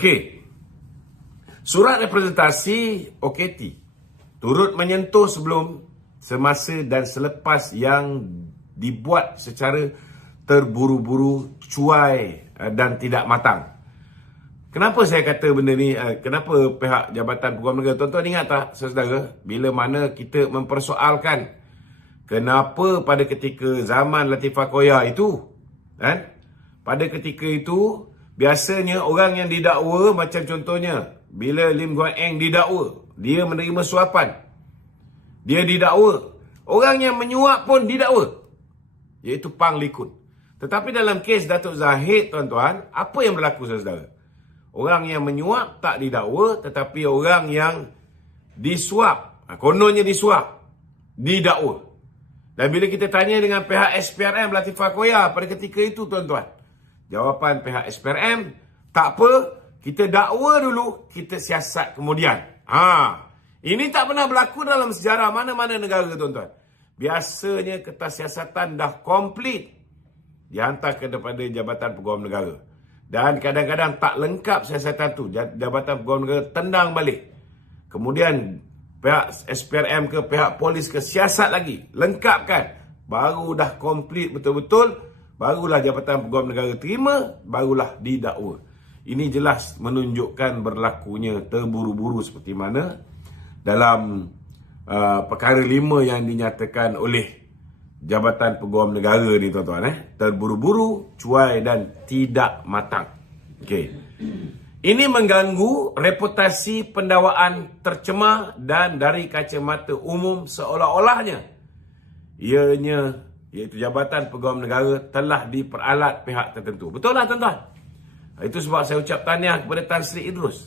Okey. Surat representasi OKT turut menyentuh sebelum, semasa dan selepas yang dibuat secara terburu-buru, cuai dan tidak matang. Kenapa saya kata benda ni, kenapa pihak Jabatan Peguam Negara, tuan-tuan ingat tak saudara, bila mana kita mempersoalkan kenapa pada ketika zaman Latifah Koya itu, kan, pada ketika itu biasanya orang yang didakwa, macam contohnya bila Lim Guan Eng didakwa, dia menerima suapan, dia didakwa. Orang yang menyuap pun didakwa, iaitu Pang Likun. Tetapi dalam kes Datuk Zahid, tuan-tuan, apa yang berlaku saudara? Orang yang menyuap tak didakwa, tetapi orang yang disuap, kononnya disuap, didakwa. Dan bila kita tanya dengan pihak SPRM Latifah Koya pada ketika itu, tuan-tuan, jawapan pihak SPRM, tak apa, kita dakwa dulu, kita siasat kemudian. Ini tak pernah berlaku dalam sejarah mana-mana negara, tuan-tuan. Biasanya kertas siasatan dah komplit, dihantar kepada Jabatan Peguam Negara. Dan kadang-kadang tak lengkap siasatan tu, Jabatan Peguam Negara tendang balik. Kemudian pihak SPRM ke pihak polis ke siasat lagi, lengkapkan. Baru dah komplit betul-betul, barulah Jabatan Peguam Negara terima, barulah didakwa. Ini jelas menunjukkan berlakunya terburu-buru seperti mana dalam perkara 5 yang dinyatakan oleh Jabatan Peguam Negara ni, tuan-tuan. Terburu-buru, cuai dan tidak matang. Okey. Ini mengganggu reputasi pendakwaan tercemar dan dari kacamata umum seolah-olahnya iaitu Jabatan Peguam Negara telah diperalat pihak tertentu. Betul lah, tuan-tuan. Itu sebab saya ucap tahniah kepada Tan Sri Idrus.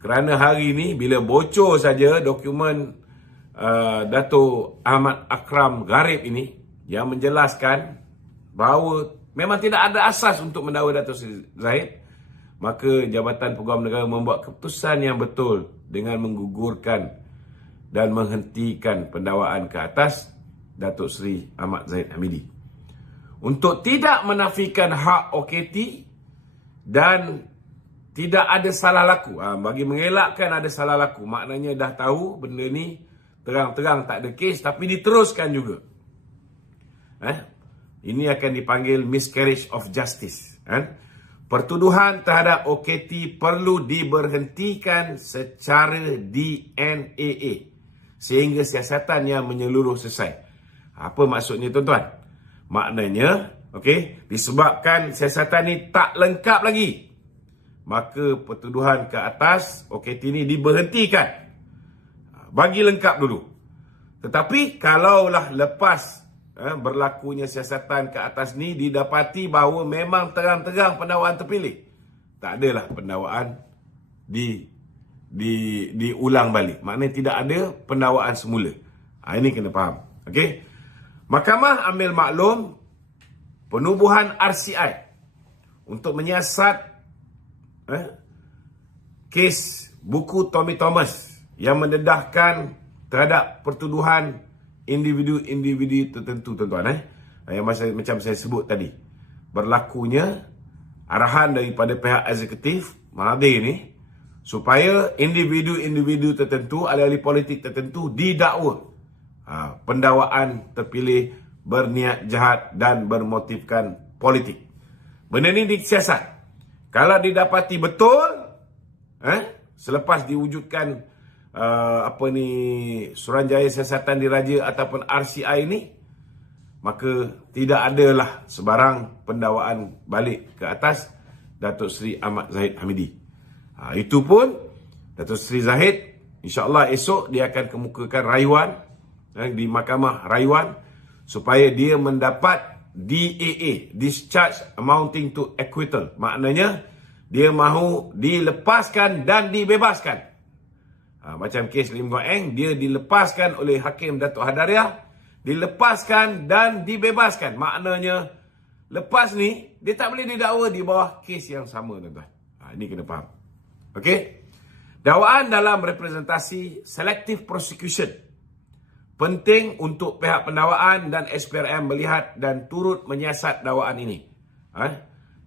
Kerana hari ini bila bocor saja dokumen Dato' Ahmad Akram Garib ini yang menjelaskan bahawa memang tidak ada asas untuk mendakwa Dato' Sri Zahid, maka Jabatan Peguam Negara membuat keputusan yang betul dengan menggugurkan dan menghentikan pendakwaan ke atas Dato' Sri Ahmad Zahid Hamidi. Untuk tidak menafikan hak OKT dan tidak ada salah laku. Bagi mengelakkan ada salah laku, maknanya dah tahu benda ni terang-terang tak ada kes tapi diteruskan juga. Ini akan dipanggil miscarriage of justice. Pertuduhan terhadap OKT perlu diberhentikan secara DNAA sehingga siasatan yang menyeluruh selesai. Apa maksudnya, tuan-tuan? Maknanya, disebabkan siasatan ni tak lengkap lagi, maka pertuduhan ke atas OKT ni diberhentikan. Bagi lengkap dulu. Tetapi kalaulah lepas berlakunya siasatan ke atas ni didapati bahawa memang terang-terang pendakwaan terpilih, tak adalah pendakwaan diulang balik. Maknanya tidak ada pendakwaan semula. Ini kena faham. Mahkamah ambil maklum penubuhan RCI untuk menyiasat kes buku Tommy Thomas yang mendedahkan terhadap pertuduhan individu-individu tertentu, tuan-tuan. Yang macam saya sebut tadi, berlakunya arahan daripada pihak eksekutif Mahathir ni supaya individu-individu tertentu, ahli-ahli politik tertentu didakwa. Pendakwaan terpilih berniat jahat dan bermotifkan politik. Benda ni disiasat. Kalau didapati betul, selepas diwujudkan Suruhanjaya Siasatan Diraja ataupun RCI ini, maka tidak adalah sebarang pendakwaan balik ke atas Datuk Seri Ahmad Zahid Hamidi. Itu pun Datuk Seri Zahid insya-Allah esok dia akan kemukakan rayuan di Mahkamah Rayuan supaya dia mendapat DAA, discharge amounting to acquittal. Maknanya dia mahu dilepaskan dan dibebaskan. Macam kes Lim Guan Eng, dia dilepaskan oleh Hakim Datuk Hadariah, dilepaskan dan dibebaskan. Maknanya lepas ni dia tak boleh didakwa di bawah kes yang sama, tuan-tuan. Ini kena faham. Dakwaan dalam representasi selective prosecution penting untuk pihak pendakwaan dan SPRM melihat dan turut menyiasat dakwaan ini.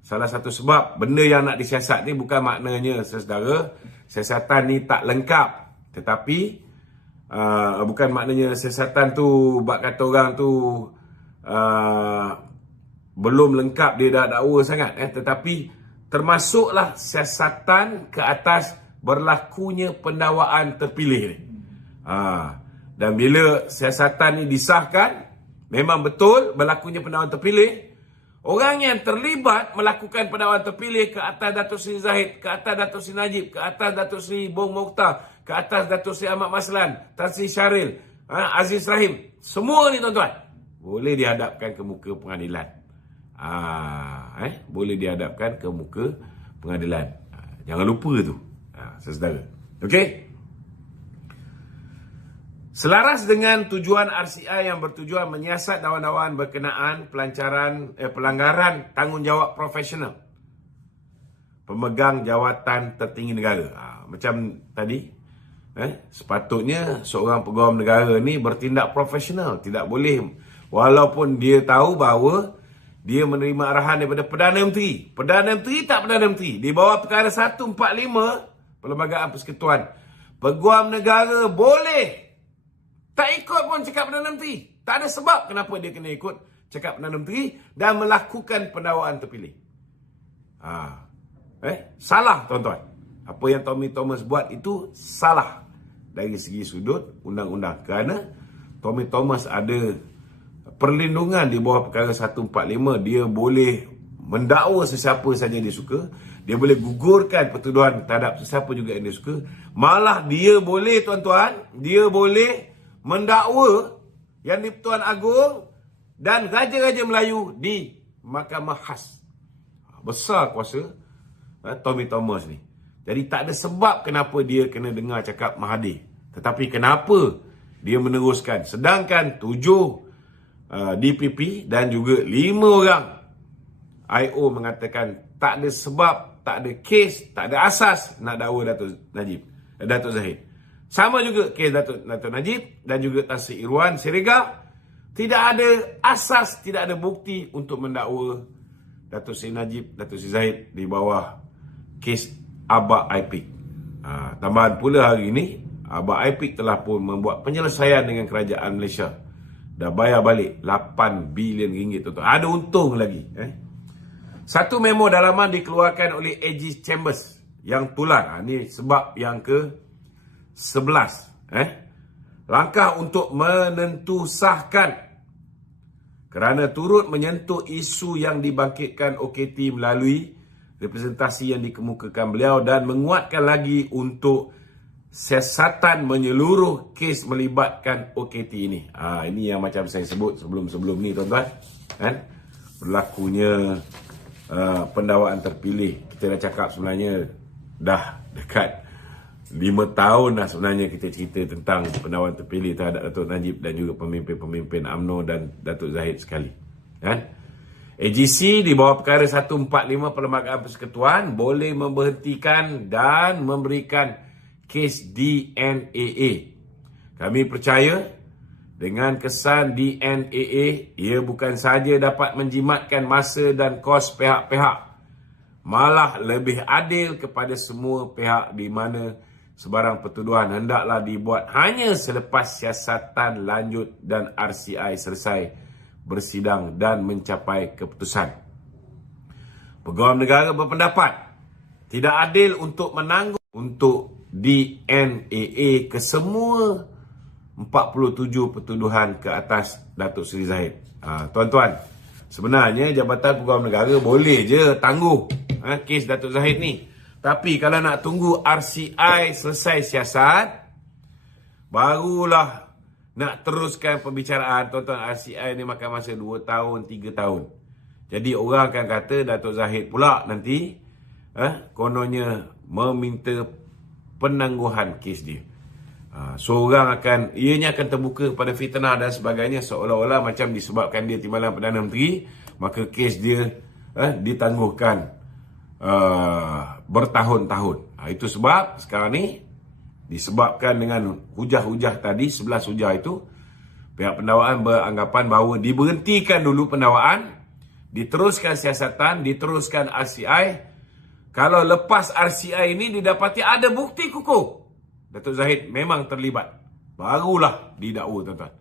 salah satu sebab benda yang nak disiasat ni bukan maknanya saudara siasatan ni tak lengkap, tetapi bukan maknanya siasatan tu bak kata orang tu belum lengkap, dia dah dakwa sangat, tetapi termasuklah siasatan ke atas berlakunya pendakwaan terpilih ni. Dan bila siasatan ni disahkan, memang betul berlakunya pendakwaan terpilih, orang yang terlibat melakukan pendakwaan terpilih ke atas Datuk Seri Zahid, ke atas Datuk Seri Najib, ke atas Datuk Seri Bong Mokhtar, ke atas Datuk Seri Ahmad Maslan, Tan Sri Syaril, Aziz Rahim, semua ni tuan-tuan boleh dihadapkan ke muka pengadilan. Boleh dihadapkan ke muka pengadilan. Jangan lupa tu, saudara. Okey? Selaras dengan tujuan RCI yang bertujuan menyiasat dakwaan-dakwaan berkenaan pelanggaran tanggungjawab profesional pemegang jawatan tertinggi negara. Macam tadi, sepatutnya seorang pegawai negara ni bertindak profesional. Tidak boleh, walaupun dia tahu bahawa dia menerima arahan daripada Perdana Menteri. Perdana Menteri tak Perdana Menteri. Di bawah perkara 145 Perlembagaan Persekutuan, pegawai negara boleh tak ikut pun cakap Perdana Menteri. Tak ada sebab kenapa dia kena ikut cakap Perdana Menteri dan melakukan pendakwaan terpilih. Salah tuan-tuan. Apa yang Tommy Thomas buat itu salah dari segi sudut undang-undang. Kerana Tommy Thomas ada perlindungan di bawah perkara 145. Dia boleh mendakwa sesiapa saja dia suka. Dia boleh gugurkan pertuduhan terhadap sesiapa juga yang dia suka. Malah dia boleh tuan-tuan, dia boleh mendakwa Yang di-Pertuan Agong dan Raja-Raja Melayu di Mahkamah Khas. Besar kuasa Tommy Thomas ni. Jadi tak ada sebab kenapa dia kena dengar cakap Mahathir. Tetapi kenapa dia meneruskan. Sedangkan 7 DPP dan juga 5 orang IO mengatakan tak ada sebab, tak ada kes, tak ada asas nak dakwa Datuk Zahid. Sama juga kes Datuk Najib dan juga Tan Sri Irwan Siregar. Tidak ada asas, tidak ada bukti untuk mendakwa Datuk Sri Najib, Datuk Sri Zahid di bawah kes Abang IPIC. Tambahan pula hari ini, Abang IPIC telah pun membuat penyelesaian dengan kerajaan Malaysia. Dah bayar balik 8 bilion ringgit. Ada untung lagi. Satu memo dalaman dikeluarkan oleh AG Chambers yang tular. Ini sebab yang ke-11. Langkah untuk menentusahkan kerana turut menyentuh isu yang dibangkitkan OKT melalui representasi yang dikemukakan beliau dan menguatkan lagi untuk siasatan menyeluruh kes melibatkan OKT ini. Ini yang macam saya sebut sebelum-sebelum ni tuan-tuan. Berlakunya pendakwaan terpilih. Kita dah cakap sebenarnya dah dekat 5 tahun dah sebenarnya kita cerita tentang pendakwaan terpilih terhadap Datuk Najib dan juga pemimpin-pemimpin UMNO dan Datuk Zahid sekali. AGC di bawah perkara 145 Perlembagaan Persekutuan boleh memberhentikan dan memberikan kes DNAA. Kami percaya dengan kesan DNAA, ia bukan sahaja dapat menjimatkan masa dan kos pihak-pihak, malah lebih adil kepada semua pihak di mana sebarang pertuduhan hendaklah dibuat hanya selepas siasatan lanjut dan RCI selesai bersidang dan mencapai keputusan. Pegawai negara berpendapat tidak adil untuk menanggung untuk DNAA ke semua 47 pertuduhan ke atas Datuk Seri Zahid. Tuan-tuan, sebenarnya Jabatan Pegawai Negara boleh je tangguh kes Datuk Zahid ni. Tapi kalau nak tunggu RCI selesai siasat, barulah nak teruskan pembicaraan. Tuan-tuan, RCI ni makan masa 2 tahun, 3 tahun. Jadi orang akan kata Datuk Zahid pula nanti kononnya meminta penangguhan kes dia. So orang ianya akan terbuka pada fitnah dan sebagainya, seolah-olah macam disebabkan dia timbalan Perdana Menteri, maka kes dia ditangguhkan bertahun-tahun. Itu sebab sekarang ni disebabkan dengan hujah-hujah tadi, 11 hujah itu, pihak pendakwaan beranggapan bahawa diberhentikan dulu pendakwaan diteruskan siasatan, diteruskan RCI. Kalau lepas RCI ini didapati ada bukti kukuh Datuk Zahid memang terlibat, barulah didakwa, tuan-tuan.